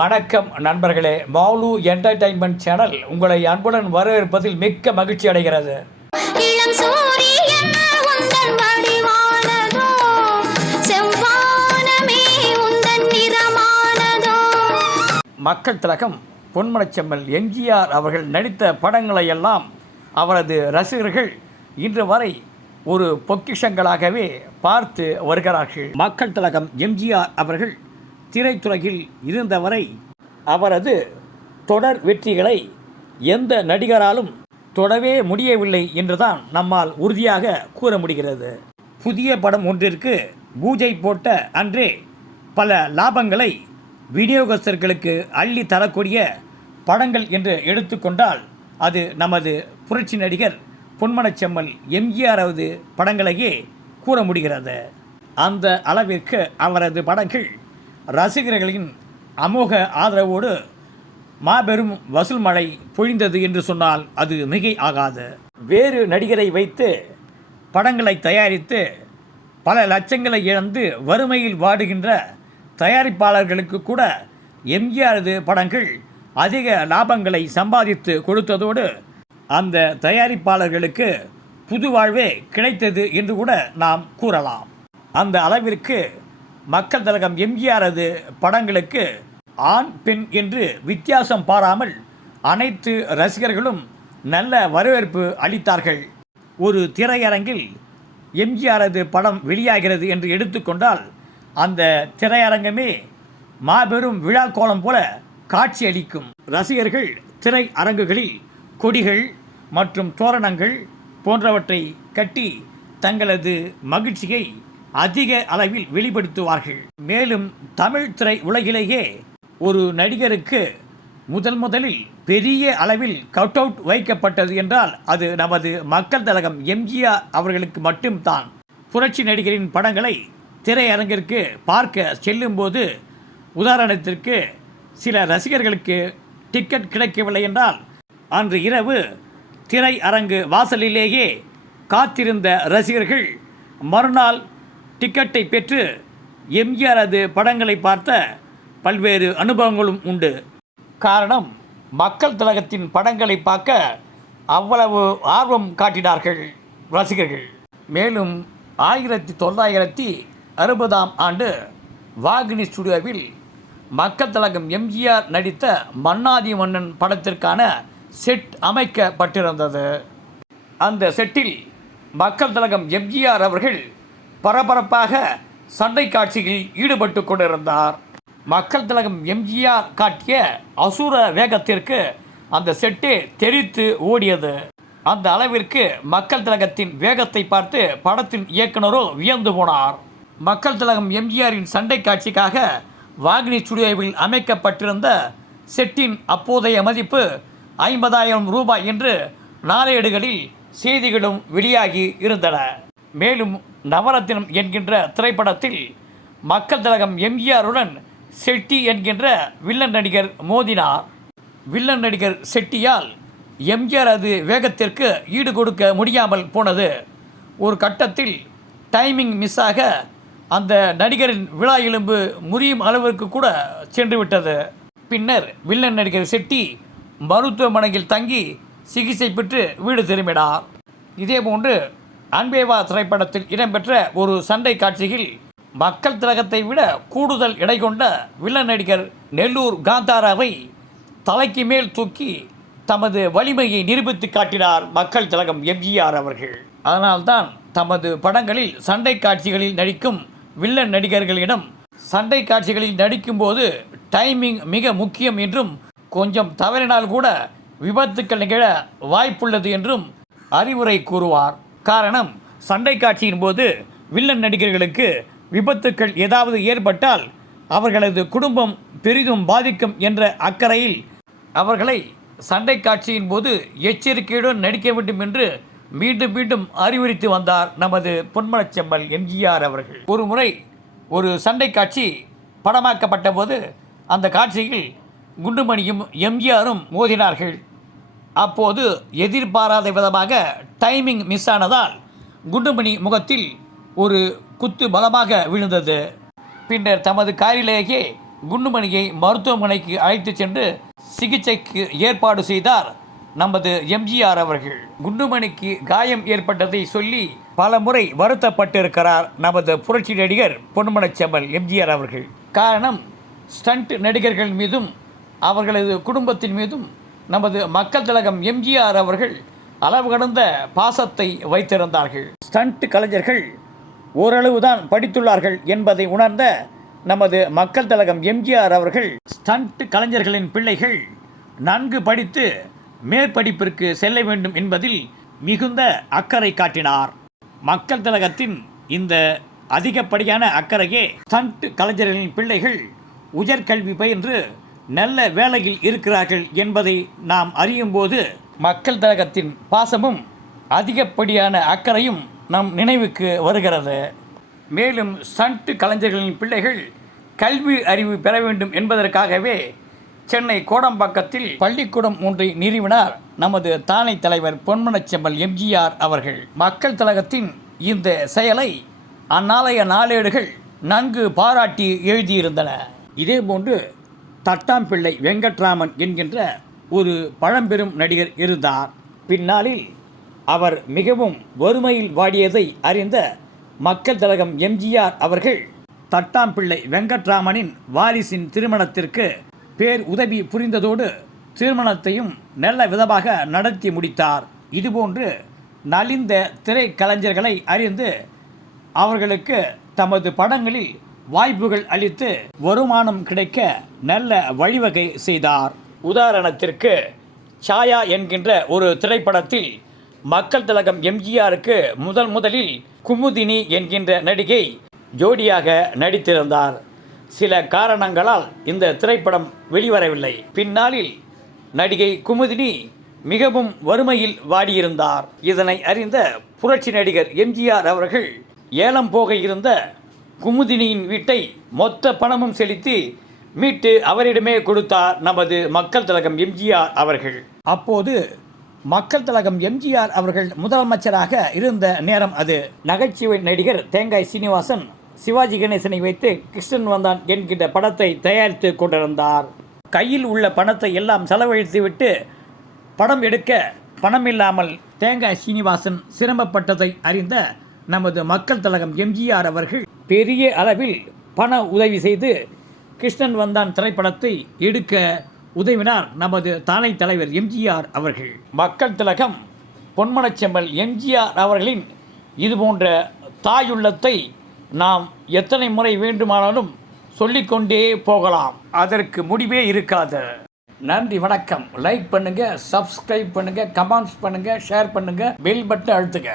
வணக்கம் நண்பர்களே, மௌலு entertainment channel உங்களை அன்புடன் வரவேற்பதில் மிக்க மகிழ்ச்சி அடைகிறது. மக்கள் திலகம் பொன்மனச்செம்மல் எம்ஜிஆர் அவர்கள் நடித்த படங்களை எல்லாம் அவரது ரசிகர்கள் இன்று வரை ஒரு பொக்கிஷங்களாகவே பார்த்து வருகிறார்கள். மக்கள் திலகம் எம்ஜிஆர் அவர்கள் திரைத்துறையில் இருந்தவரை அவரது தொடர் வெற்றிகளை எந்த நடிகராலும் தொடவே முடியவில்லை என்றுதான் நம்மால் உறுதியாக கூற முடிகிறது. புதிய படம் ஒன்றிற்கு பூஜை போட்ட அன்றே பல லாபங்களை விநியோகஸ்தர்களுக்கு அள்ளி தரக்கூடிய படங்கள் என்று எடுத்துக்கொண்டால் அது நமது புரட்சி நடிகர் பொன்மனச்செம்மல் எம்ஜிஆரது படங்களையே கூற முடிகிறது. அந்த அளவிற்கு அவரது படங்கள் ரசிகர்களின் அமோக ஆதரவோடு மாபெரும் வசூல் மழை பொழிந்தது என்று சொன்னால் அது மிகை ஆகாது. வேறு நடிகரை வைத்து படங்களை தயாரித்து பல லட்சங்களை இழந்து வறுமையில் வாடுகின்ற தயாரிப்பாளர்களுக்கு கூட எம்ஜிஆரது படங்கள் அதிக லாபங்களை சம்பாதித்து கொடுத்ததோடு அந்த தயாரிப்பாளர்களுக்கு புது வாழ்வே கிடைத்தது என்று கூட நாம் கூறலாம். அந்த அளவிற்கு மக்கள் திலகம் எம்ஜிஆரது படங்களுக்கு ஆண் பெண் என்று வித்தியாசம் பாராமல் அனைத்து ரசிகர்களும் நல்ல வரவேற்பு அளித்தார்கள். ஒரு திரையரங்கில் எம்ஜிஆரது படம் வெளியாகிறது என்று எடுத்துக்கொண்டால் அந்த திரையரங்கமே மாபெரும் விழா கோலம் போல காட்சி அளிக்கும். ரசிகர்கள் திரை அரங்குகளில் கொடிகள் மற்றும் தோரணங்கள் போன்றவற்றை கட்டி தங்களது மகிழ்ச்சியை அதிக அளவில் வெளிப்படுத்துவார்கள். மேலும் தமிழ் திரை உலகிலேயே ஒரு நடிகருக்கு முதலில் பெரிய அளவில் கட் அவுட் வைக்கப்பட்டது என்றால் அது நமது மக்கள் திலகம் எம்ஜிஆர் அவர்களுக்கு மட்டும்தான். புரட்சி நடிகரின் படங்களை திரையரங்கிற்கு பார்க்க செல்லும்போது உதாரணத்திற்கு சில ரசிகர்களுக்கு டிக்கெட் கிடைக்கவில்லை என்றால் அன்று இரவு திரையரங்கு வாசலிலேயே காத்திருந்த ரசிகர்கள் மறுநாள் டிக்கெட்டை பெற்று எம்ஜிஆரது படங்களை பார்த்த பல்வேறு அனுபவங்களும் உண்டு. காரணம், மக்கள் திலகத்தின் படங்களை பார்க்க அவ்வளவு ஆர்வம் காட்டினார்கள் ரசிகர்கள். மேலும் 1960ஆம் ஆண்டு வாகினி ஸ்டுடியோவில் மக்கள் திலகம் எம்ஜிஆர் நடித்த மன்னாதி மன்னன் படத்திற்கான செட் அமைக்கப்பட்டிருந்தது. அந்த செட்டில் மக்கள் திலகம் எம்ஜிஆர் அவர்கள் பரபரப்பாக சண்டை காட்சியில் ஈடுபட்டு கொண்டிருந்தார். மக்கள் திலகம் எம்ஜிஆர் காட்டிய அசுர வேகத்திற்கு அந்த செட்டே தெரித்து ஓடியது. அந்த அளவிற்கு மக்கள் திலகத்தின் வேகத்தை பார்த்து படத்தின் இயக்குனரோ வியந்து போனார். மக்கள் திலகம் எம்ஜிஆரின் சண்டை காட்சிக்காக வாகினி ஸ்டுடியோவில் அமைக்கப்பட்டிருந்த செட்டின் அப்போதைய மதிப்பு 50,000 ரூபாய் என்று நாளேடுகளில் செய்திகளும் வெளியாகி இருந்தன. மேலும் நவரத்தினம் என்கின்ற திரைப்படத்தில் மக்கள் திலகம் எம்ஜிஆருடன் செட்டி என்கின்ற வில்லன் நடிகர் மோதினார். வில்லன் நடிகர் செட்டியால் எம்ஜிஆரது வேகத்திற்கு ஈடு கொடுக்க முடியாமல் போனது. ஒரு கட்டத்தில் டைமிங் மிஸ் ஆக அந்த நடிகரின் விழா எலும்பு முறியும் அளவிற்கு கூட சென்று விட்டது. பின்னர் வில்லன் நடிகர் செட்டி மருத்துவமனையில் தங்கி சிகிச்சை பெற்று வீடு திரும்பினார். இதேபோன்று அன்பேவா திரைப்படத்தில் இடம்பெற்ற ஒரு சண்டை காட்சியில் மக்கள் திலகத்தை விட கூடுதல் எடை கொண்ட வில்லன் நடிகர் நெல்லூர் காந்தாராவை தலைக்கு மேல் தூக்கி தமது வலிமையை நிரூபித்து காட்டினார் மக்கள் திலகம் எம்ஜிஆர் அவர்கள். அதனால்தான் தமது படங்களில் சண்டை காட்சிகளில் நடிக்கும் வில்லன் நடிகர்களிடம் சண்டை காட்சிகளில் நடிக்கும்போது டைமிங் மிக முக்கியம் என்றும் கொஞ்சம் தவறினால் கூட விபத்துக்கள் நிகழ வாய்ப்புள்ளது என்றும் அறிவுரை கூறுவார். காரணம், சண்டை காட்சியின் போது வில்லன் நடிகர்களுக்கு விபத்துக்கள் ஏதாவது ஏற்பட்டால் அவர்களது குடும்பம் பெரிதும் பாதிக்கும் என்ற அக்கறையில் அவர்களை சண்டை காட்சியின் போது எச்சரிக்கையுடன் நடிக்க வேண்டும் என்று மீண்டும் மீண்டும் அறிவுறுத்தி வந்தார் நமது பொன்மனச்செம்மல் எம்ஜிஆர் அவர்கள். ஒரு முறை ஒரு சண்டை காட்சி படமாக்கப்பட்ட போது அந்த காட்சியில் குண்டுமணியும் எம்ஜிஆரும் மோதினார்கள். அப்போது எதிர்பாராத விதமாக டைமிங் மிஸ் ஆனதால் குண்டுமணி முகத்தில் ஒரு குத்து பலமாக விழுந்தது. பின்னர் தமது காரிலேயே குண்டுமணியை மருத்துவமனைக்கு அழைத்து சென்று சிகிச்சைக்கு ஏற்பாடு செய்தார் நமது எம்ஜிஆர் அவர்கள். குண்டுமணிக்கு காயம் ஏற்பட்டதை சொல்லி பல முறை வருத்தப்பட்டிருக்கிறார் நமது புரட்சி நடிகர் பொன்மனச்செம்மல் எம்ஜிஆர் அவர்கள். காரணம், ஸ்டண்ட் நடிகர்கள் மீதும் அவர்களது குடும்பத்தின் மீதும் நமது மக்கள் திலகம் எம்ஜிஆர் அவர்கள் அளவு கடந்த பாசத்தை வைத்திருந்தார்கள். ஸ்டண்ட் கலைஞர்கள் ஓரளவுதான் படித்துள்ளார்கள் என்பதை உணர்ந்த நமது மக்கள் திலகம் எம்ஜிஆர் அவர்கள் ஸ்டண்ட் கலைஞர்களின் பிள்ளைகள் நன்கு படித்து மேற்படிப்பிற்கு செல்ல வேண்டும் என்பதில் மிகுந்த அக்கறை காட்டினார். மக்கள் திலகத்தின் இந்த அதிகப்படியான அக்கறையே ஸ்டண்ட் கலைஞர்களின் பிள்ளைகள் உயர்கல்வி பயின்று நல்ல வேலையில் இருக்கிறார்கள் என்பதை நாம் அறியும் போது மக்கள் திலகத்தின் பாசமும் அதிகப்படியான அக்கறையும் நம் நினைவுக்கு வருகிறது. மேலும் ஸ்டண்ட் கலைஞர்களின் பிள்ளைகள் கல்வி அறிவு பெற வேண்டும் என்பதற்காகவே சென்னை கோடம்பாக்கத்தில் பள்ளிக்கூடம் ஒன்றை நிறுவினார் நமது தானை தலைவர் பொன்மனச்செம்மல் எம்ஜிஆர் அவர்கள். மக்கள் திலகத்தின் இந்த செயலை அந்நாளைய நாளேடுகள் நன்கு பாராட்டி எழுதியிருந்தன. இதேபோன்று தட்டாம்பிள்ளை வெங்கட்ராமன் என்கின்ற ஒரு பழம்பெரும் நடிகர் இருந்தார். பின்னாளில் அவர் மிகவும் வறுமையில் வாடியதை அறிந்த மக்கள் திலகம் எம்ஜிஆர் அவர்கள் தட்டாம்பிள்ளை வெங்கட்ராமனின் வாரிசின் திருமணத்திற்கு பேர் உதவி புரிந்ததோடு திருமணத்தையும் நல்ல விதமாக நடத்தி முடித்தார். இதுபோன்று நலிந்த திரைக்கலைஞர்களை அறிந்து அவர்களுக்கு தமது படங்களில் வாய்ப்புகள் அளித்து வருமானம் கிடைக்க நல்ல வழிவகை செய்தார். உதாரணத்திற்கு சாயா என்கின்ற ஒரு திரைப்படத்தில் மக்கள் திலகம் எம்ஜிஆருக்கு முதலில் குமுதினி என்கின்ற நடிகை ஜோடியாக நடித்திருந்தார். சில காரணங்களால் இந்த திரைப்படம் வெளிவரவில்லை. பின்னாளில் நடிகை குமுதினி மிகவும் வறுமையில் வாடியிருந்தார். இதனை அறிந்த புரட்சி நடிகர் எம்ஜிஆர் அவர்கள் ஏலம் போக இருந்த குமுதினியின் வீட்டை மொத்த பணமும் செலுத்தி மீட்டு அவரிடமே கொடுத்தார் நமது மக்கள் திலகம் எம்ஜிஆர் அவர்கள். அப்போது மக்கள் திலகம் எம்ஜிஆர் அவர்கள் முதலமைச்சராக இருந்த நேரம் அது. நகைச்சுவை நடிகர் தேங்காய் சீனிவாசன் சிவாஜி கணேசனை வைத்து கிருஷ்ணன் வந்தான் என்கின்ற படத்தை தயாரித்து கொண்டிருந்தார். கையில் உள்ள பணத்தை எல்லாம் செலவழித்துவிட்டு படம் எடுக்க பணமில்லாமல் தேங்காய் சீனிவாசன் சிரமப்பட்டதை அறிந்த நமது மக்கள் திலகம் எம்ஜிஆர் அவர்கள் பெரிய அளவில் பண உதவி செய்து கிருஷ்ணன் வந்தான் திரைப்படத்தை எடுக்க உதவினார் நமது தானை தலைவர் எம்ஜிஆர் அவர்கள். மக்கள் திலகம் பொன்மனச்செம்மல் எம்ஜிஆர் அவர்களின் இதுபோன்ற தாயுள்ளத்தை நாம் எத்தனை முறை வேண்டுமானாலும் சொல்லிக்கொண்டே போகலாம். அதற்கு முடிவே இருக்காது. நன்றி, வணக்கம். லைக் பண்ணுங்கள், சப்ஸ்கிரைப் பண்ணுங்கள், கமெண்ட்ஸ் பண்ணுங்கள், ஷேர் பண்ணுங்கள், பெல் பட்டன் அழுத்துங்க.